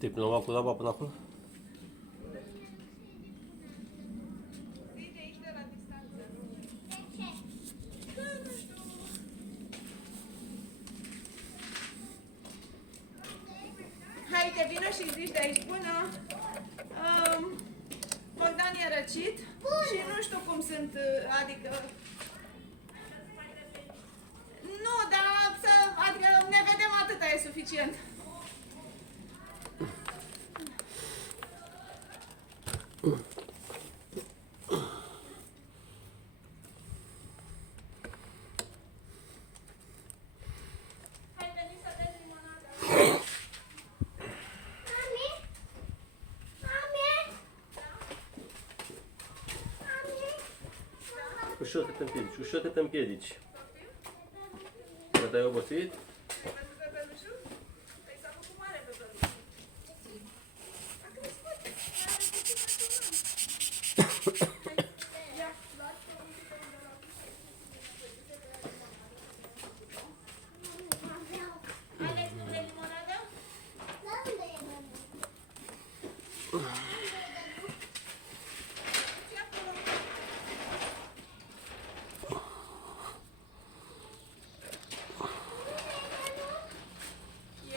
Te-ai plimbat cu laba până acolo? Haide, vină și zici de aici, bună. Bogdan e răcit și nu știu cum sunt, adică... Nu, dar adică ne vedem atâta, e suficient. Hai, veni să vezi limonada. Ușor că te împiedici, ușor că te împiedici. Că te-ai obosit? Pentru bebelușul? Păi s-a făcut mare bebelușul. Acum îți spune. Ia. Alex, nu vrei limonadă? Ce acolo?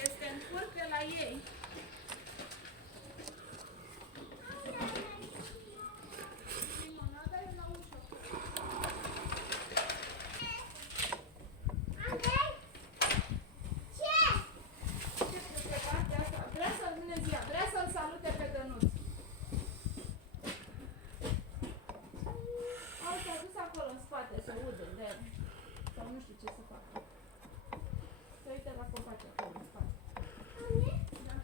Este în furt de la ei. Limonada e la ușă. Ce pe partea asta? Vrea să-l salute pe Dănuț. Au s-a dus acolo în spate să udă de el. Sau nu știu ce să facă. Se uită la copaci acolo în spate. Da.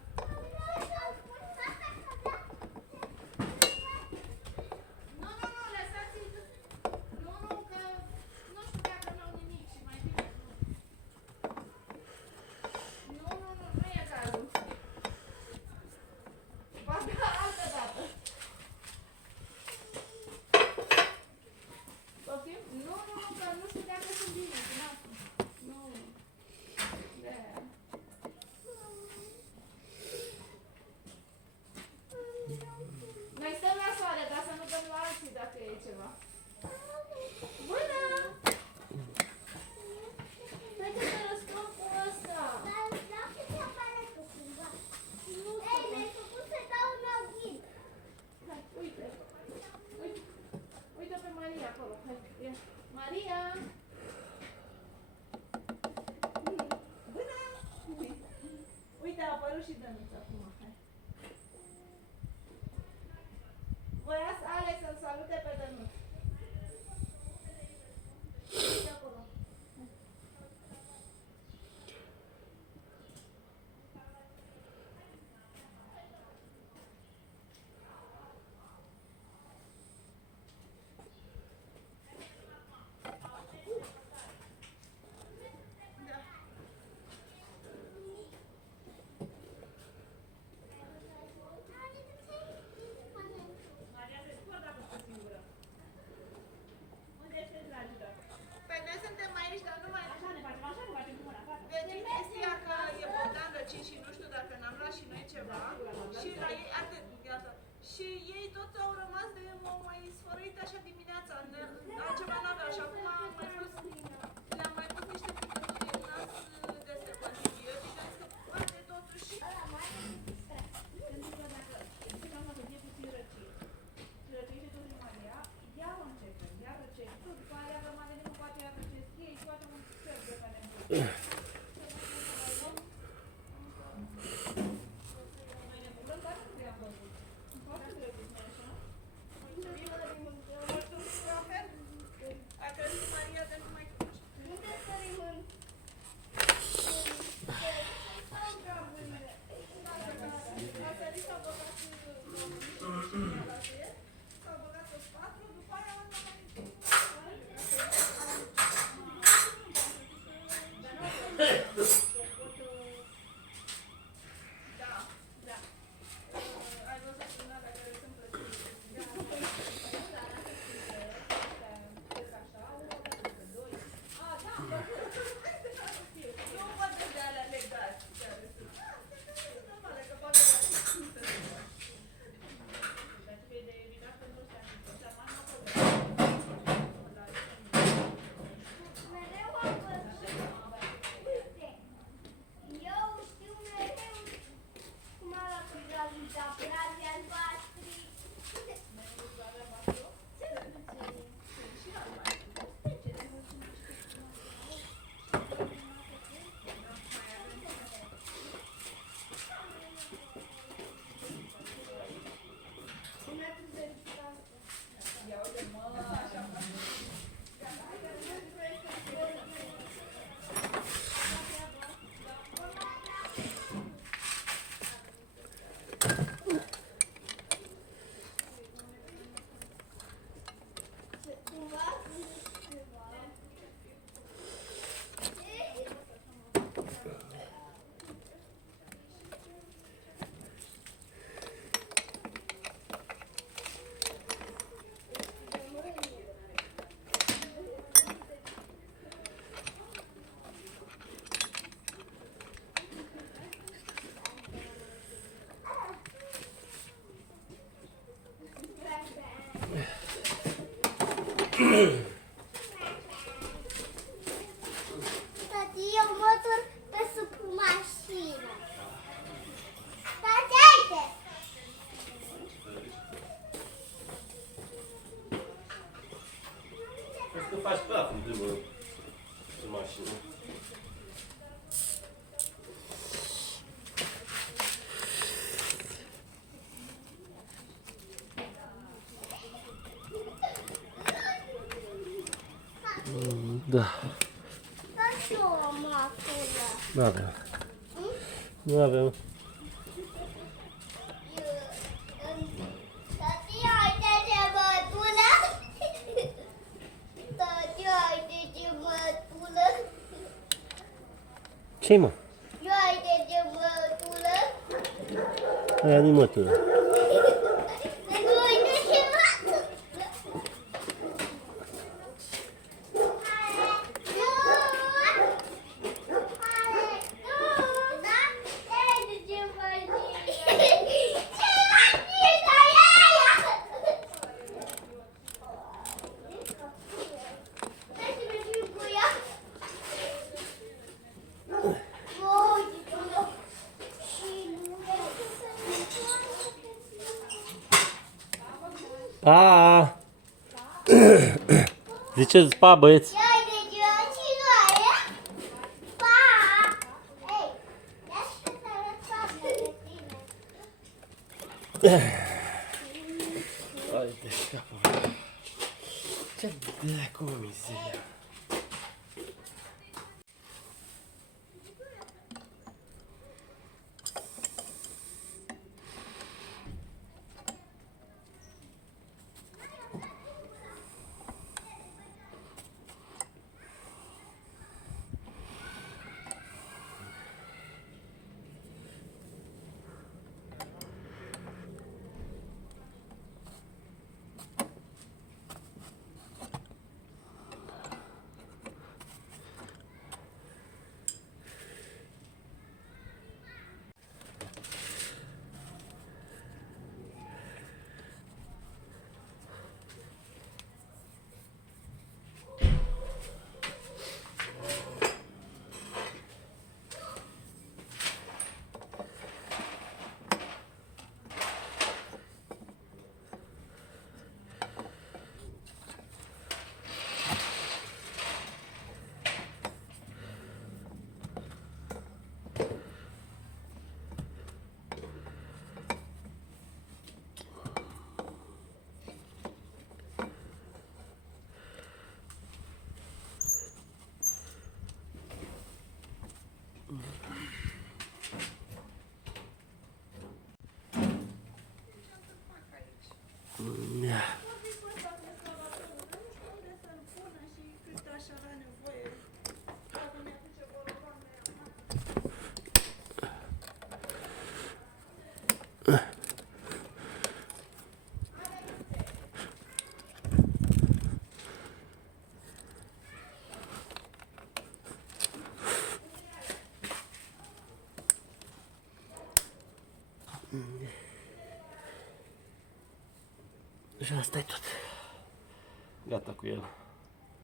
Nu, lăsați-i. Nu, că nu știu dacă n-au nimic și mai bine nu. Nu e cazul. Ba da, altă dată. Poftim? Nu, că nu știu dacă sunt bine din asta. Nu. De-aia. Noi stăm la soare, dar să nu dăm la alții dacă e ceva. Bună! Hai că te răspund cu ăsta. Hai, uite. Uite pe Maria acolo. Hai, ia. Maria! Bună! Uite, a apărut și Dănuț acum. Hai. Voiați Alex să-l salute pe Dănuț. Uite acolo. Da. Maria se scoate dacă stă singură. Tati, eu mă duc pe sub mașină. Tati, haide! Crezi că faci praf în primul rând în mașină. Da, Tati, o maculă. nu avem. Nu avem. Tati, haide ce bătulă. Tati, haide ce bătulă. Ce-i, mă? Haide ce bătulă. Aia nu-i mătură. Haide ce bătulă. Pa! Ziceți pa, băieți! Hai de capul. Ce dracu, mizeria. Și asta e tot. Gata cu el.